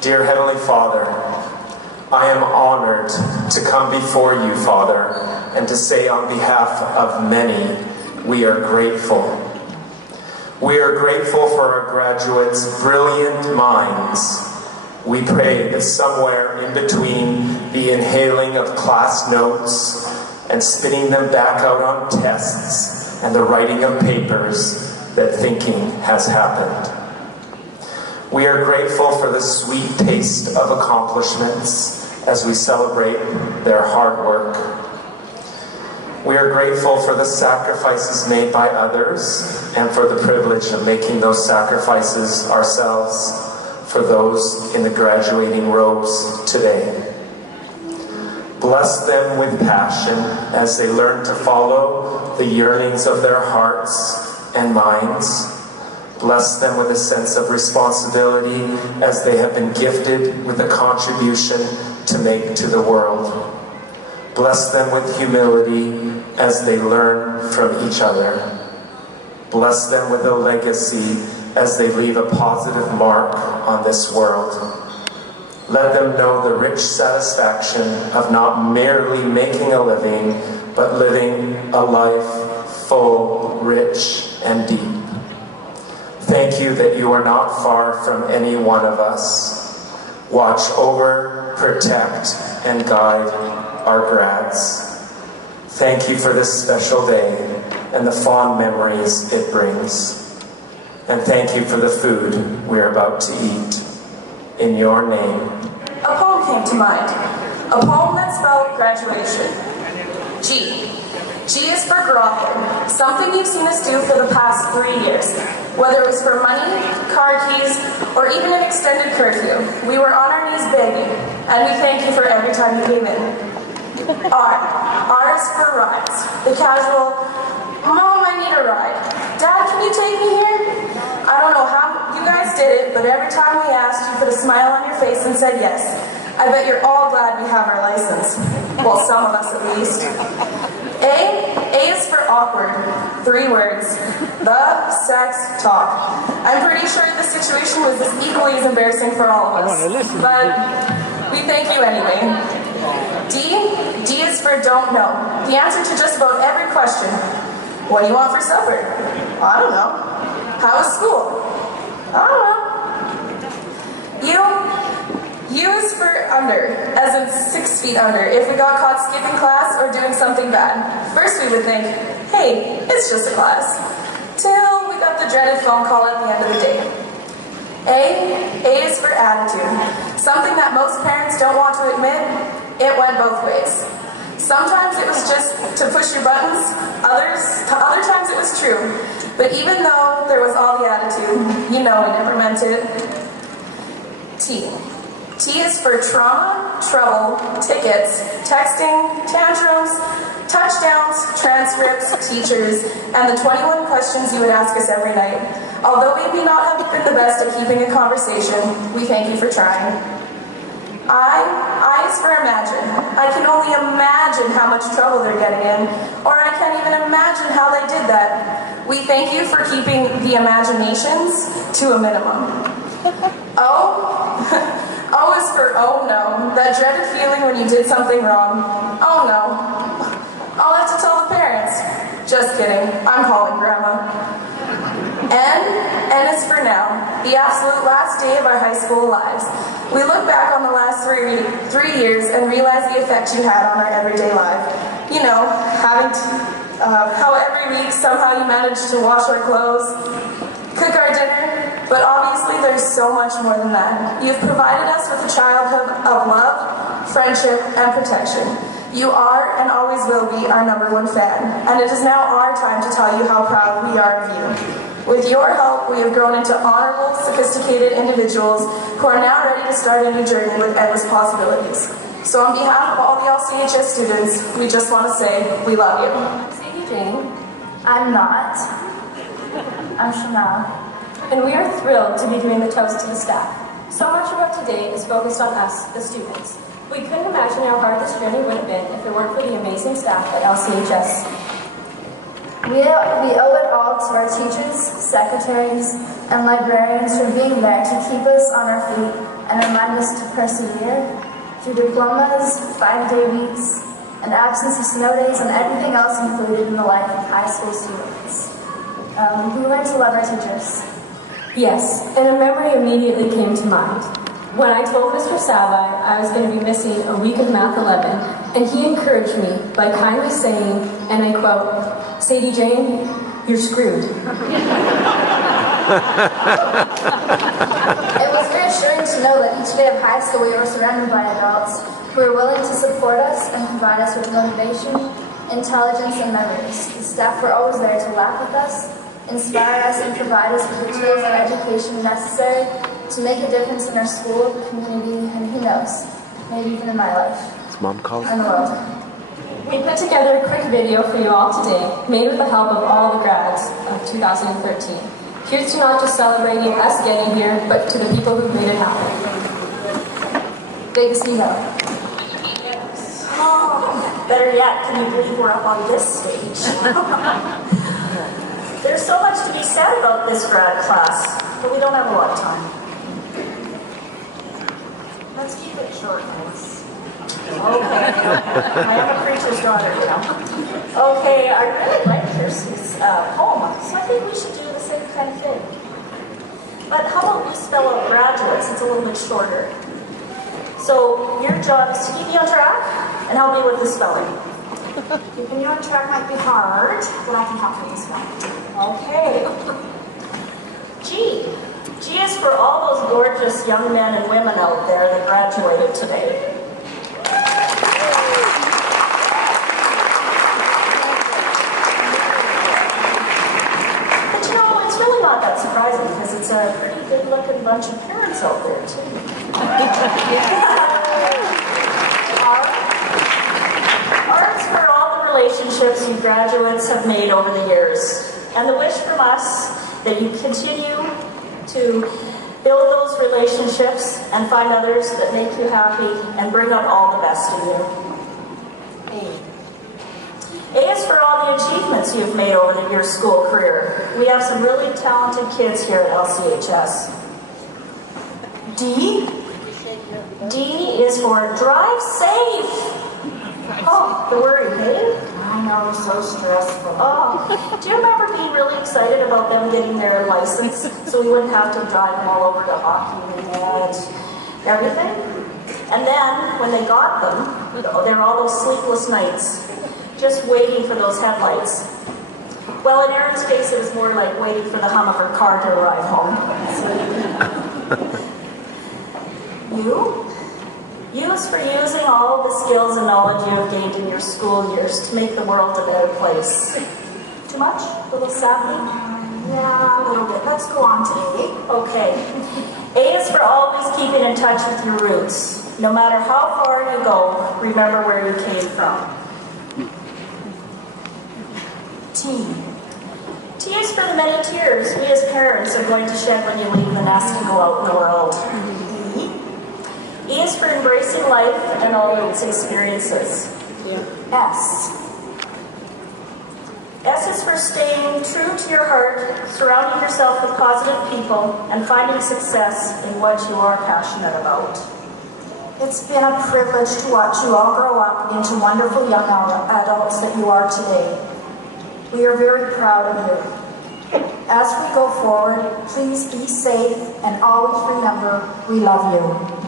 Dear Heavenly Father, I am honored to come before you, Father, and to say on behalf of many, we are grateful. We are grateful for our graduates' brilliant minds. We pray that somewhere in between the inhaling of class notes and spitting them back out on tests and the writing of papers, that thinking has happened. We are grateful for the sweet taste of accomplishments as we celebrate their hard work. We are grateful for the sacrifices made by others and for the privilege of making those sacrifices ourselves for those in the graduating robes today. Bless them with passion as they learn to follow the yearnings of their hearts and minds. Bless them with a sense of responsibility as they have been gifted with a contribution to make to the world. Bless them with humility as they learn from each other. Bless them with a legacy as they leave a positive mark on this world. Let them know the rich satisfaction of not merely making a living, but living a life full, rich, and deep. Thank you that you are not far from any one of us. Watch over, protect, and guide our grads. Thank you for this special day and the fond memories it brings. And thank you for the food we're about to eat. In your name. A poem came to mind. A poem that spelled graduation. G. G is for growth. Something you've seen us do for the past 3 years. Whether it was for money, car keys, or even an extended curfew, we were on our knees begging, and we thank you for every time you came in. R. R is for rides. The casual, Mom, I need a ride. Dad, can you take me here? I don't know how you guys did it, but every time we asked, you put a smile on your face and said yes. I bet you're all glad we have our license. Well, some of us at least. A is for awkward. 3 words. The sex talk. I'm pretty sure the situation was equally as embarrassing for all of us. But we thank you anyway. D is for don't know. The answer to just about every question. What do you want for supper? I don't know. How was school? I don't know. U is for under, as in 6 feet under. If we got caught skipping class or doing something bad, first we would think, hey, it's just a class. Till we got the dreaded phone call at the end of the day. A is for attitude. Something that most parents don't want to admit, it went both ways. Sometimes it was just to push your buttons, other times it was true. But even though there was all the attitude, you know we never meant it. T. T is for trauma, trouble, tickets, texting, tantrums, touchdowns, transcripts, teachers, and the 21 questions you would ask us every night. Although we may not have been the best at keeping a conversation, we thank you for trying. I is for imagine. I can only imagine how much trouble they're getting in, or I can't even imagine how they did that. We thank you for keeping the imaginations to a minimum. O is for oh no, that dreaded feeling when you did something wrong. Oh no, I'll have to tell the parents. Just kidding, I'm calling Grandma. N is for now, the absolute last day of our high school lives. We look back on the last 3 years and realize the effect you had on our everyday life. You know, how every week somehow you managed to wash our clothes, cook our dinner, but obviously there's so much more than that. You've provided us with a childhood of love, friendship, and protection. You are and always will be our #1 fan, and it is now our time to tell you how proud we are of you. With your help, we have grown into honorable, sophisticated individuals who are now ready to start a new journey with endless possibilities. So on behalf of all the LCHS students, we just want to say, we love you. I'm Sadie Jane. I'm not. I'm Chanel. And we are thrilled to be doing the toast to the staff. So much of our today is focused on us, the students. We couldn't imagine how hard this journey would have been if it weren't for the amazing staff at LCHS. We owe it all to our teachers, secretaries, and librarians for being there to keep us on our feet and remind us to persevere through diplomas, 5-day weeks, and absence of snow days and everything else included in the life of high school students. We learn to love our teachers. Yes, and a memory immediately came to mind. When I told Mr. Savai I was going to be missing a week of Math 11, and he encouraged me by kindly saying, and I quote, "Sadie Jane, you're screwed." It was reassuring to know that each day of high school we were surrounded by adults who were willing to support us and provide us with motivation, intelligence, and memories. The staff were always there to laugh with us, inspire us, and provide us with the tools and education necessary to make a difference in our school, community, and who knows, maybe even in my life. Is Mom calling? And the world. We put together a quick video for you all today, made with the help of all the grads of 2013. Here's to not just celebrating us getting here, but to the people who made it happen. Big Steve. Oh, better yet, can you believe we're up on this stage? There's so much to be said about this grad class, but we don't have a lot of time. Let's keep it short, nice. Okay. I am a preacher's daughter, you know. Okay, I really like Kirsty's poem, so I think we should do the same kind of thing. But how about we spell out graduates? It's a little bit shorter. So your job is to keep me on track and help me with the spelling. Keeping you on track might be hard, but I can help you with spelling. Okay. G. G is for all those gorgeous young men and women out there that graduated today. But you know, it's really not that surprising because it's a pretty good-looking bunch of parents out there, too. Arts for all the relationships you graduates have made over the years, and the wish from us that you continue to build those relationships and find others that make you happy and bring out all the best in you. A is for all the achievements you've made over your school career. We have some really talented kids here at LCHS. D? D is for drive safe. Oh, the worry, hey? I know, so stressful. Oh, do you remember being really excited about them getting their license so we wouldn't have to drive them all over to hockey and everything? And then, when they got them, there were all those sleepless nights, just waiting for those headlights. Well, in Erin's case, it was more like waiting for the hum of her car to arrive home. You? U is for using all the skills and knowledge you have gained in your school years to make the world a better place. Too much? A little sappy? Yeah, a little bit. Let's go on to A. Okay. A is for always keeping in touch with your roots. No matter how far you go, remember where you came from. T. T is for the many tears we as parents are going to shed when you leave the nest and go out in the world. E is for embracing life and all its experiences. S. S is for staying true to your heart, surrounding yourself with positive people, and finding success in what you are passionate about. It's been a privilege to watch you all grow up into wonderful young adults that you are today. We are very proud of you. As we go forward, please be safe and always remember we love you.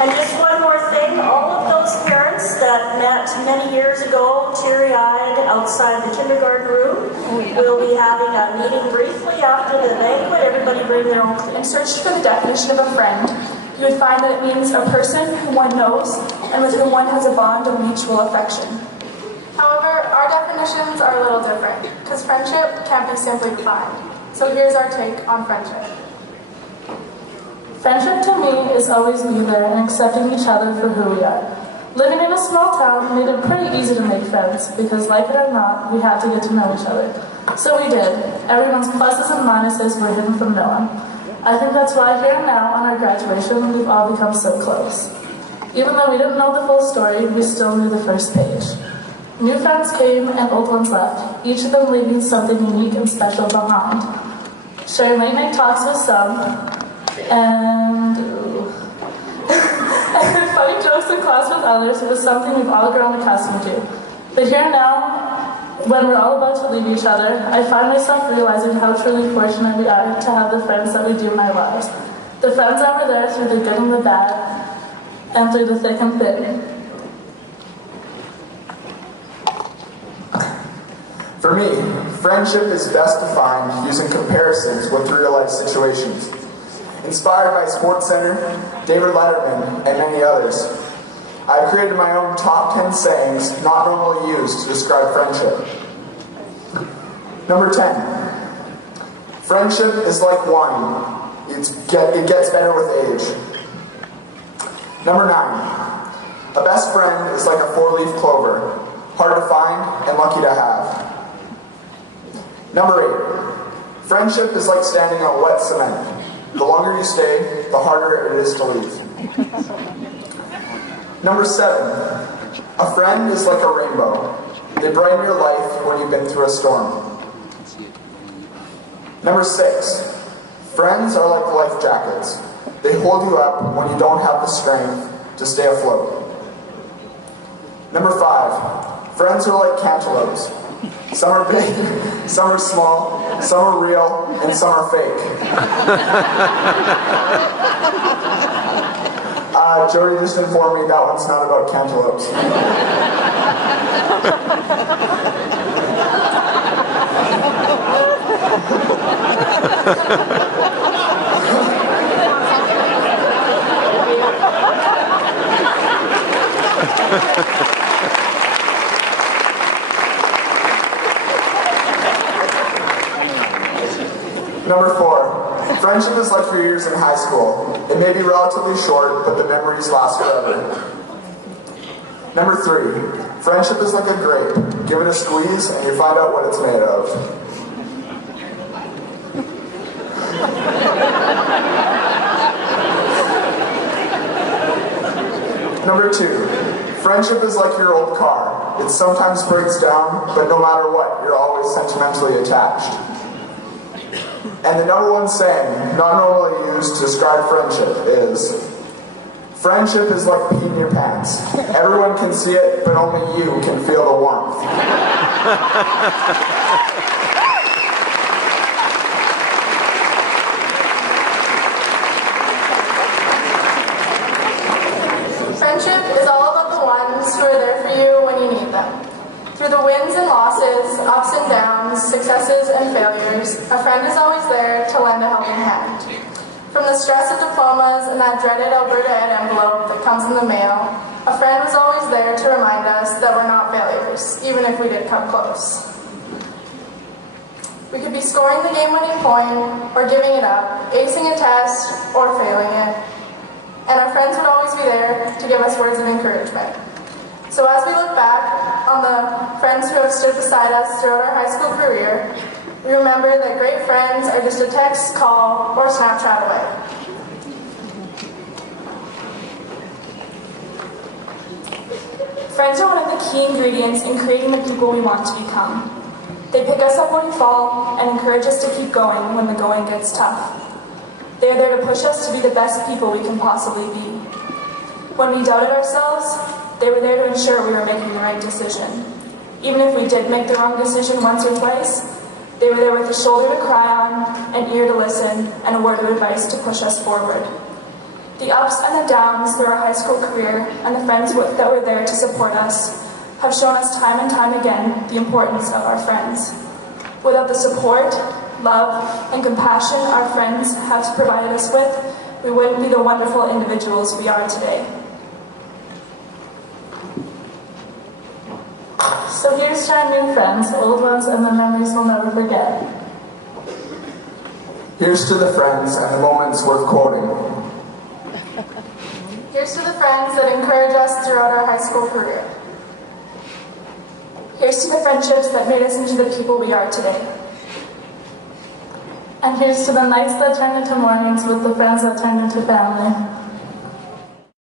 And just one more thing, all of those parents that met many years ago, teary-eyed outside the kindergarten room, will be having a meeting briefly after the banquet. Everybody bring their own. And search for the definition of a friend. You would find that it means a person who one knows and with whom one has a bond of mutual affection. However, our definitions are a little different, because friendship can't be simply defined. So here's our take on friendship. Friendship to me is always being there and accepting each other for who we are. Living in a small town made it pretty easy to make friends because, like it or not, we had to get to know each other. So we did. Everyone's pluses and minuses were hidden from no one. I think that's why here and now on our graduation we've all become so close. Even though we didn't know the full story, we still knew the first page. New friends came and old ones left, each of them leaving something unique and special behind. Sharing late night talks with some, and funny jokes in class with others was something we've all grown accustomed to. But here now, when we're all about to leave each other, I find myself realizing how truly fortunate we are to have the friends that we do in our lives. The friends that were there through the good and the bad, and through the thick and thin. For me, friendship is best defined using comparisons with real-life situations. Inspired by SportsCenter, David Letterman, and many others, I've created my own top 10 sayings not normally used to describe friendship. Number 10. Friendship is like wine. It gets better with age. Number 9. A best friend is like a 4-leaf clover, hard to find and lucky to have. Number 8. Friendship is like standing on wet cement. The longer you stay, the harder it is to leave. Number 7. A friend is like a rainbow. They brighten your life when you've been through a storm. Number 6. Friends are like life jackets. They hold you up when you don't have the strength to stay afloat. Number 5. Friends are like cantaloupes. Some are big, some are small, some are real, and some are fake. Jody just informed me that one's not about cantaloupes. Number 4, friendship is like your years in high school. It may be relatively short, but the memories last forever. Number 3, friendship is like a grape. Give it a squeeze and you find out what it's made of. Number 2, friendship is like your old car. It sometimes breaks down, but no matter what, you're always sentimentally attached. And the number 1 saying, not normally used to describe friendship, is, friendship is like pee in your pants. Everyone can see it, but only you can feel the warmth. Friendship is all about the ones who are there for you when you need them. Through the wins and losses, ups and downs, successes and failures, a friend is always there to lend a helping hand. From the stress of diplomas and that dreaded Alberta Ed envelope that comes in the mail, a friend was always there to remind us that we're not failures, even if we did come close. We could be scoring the game-winning point, or giving it up, acing a test, or failing it. And our friends would always be there to give us words of encouragement. So as we look back on the friends who have stood beside us throughout our high school career, we remember that great friends are just a text, call, or Snapchat away. Friends are one of the key ingredients in creating the people we want to become. They pick us up when we fall and encourage us to keep going when the going gets tough. They are there to push us to be the best people we can possibly be. When we doubted ourselves, they were there to ensure we were making the right decision. Even if we did make the wrong decision once or twice, they were there with a shoulder to cry on, an ear to listen, and a word of advice to push us forward. The ups and the downs through our high school career and the friends that were there to support us have shown us time and time again the importance of our friends. Without the support, love, and compassion our friends have provided us with, we wouldn't be the wonderful individuals we are today. So here's to our new friends, old ones, and the memories we'll never forget. Here's to the friends and the moments worth quoting. Here's to the friends that encourage us throughout our high school career. Here's to the friendships that made us into the people we are today. And here's to the nights that turned into mornings with the friends that turned into family.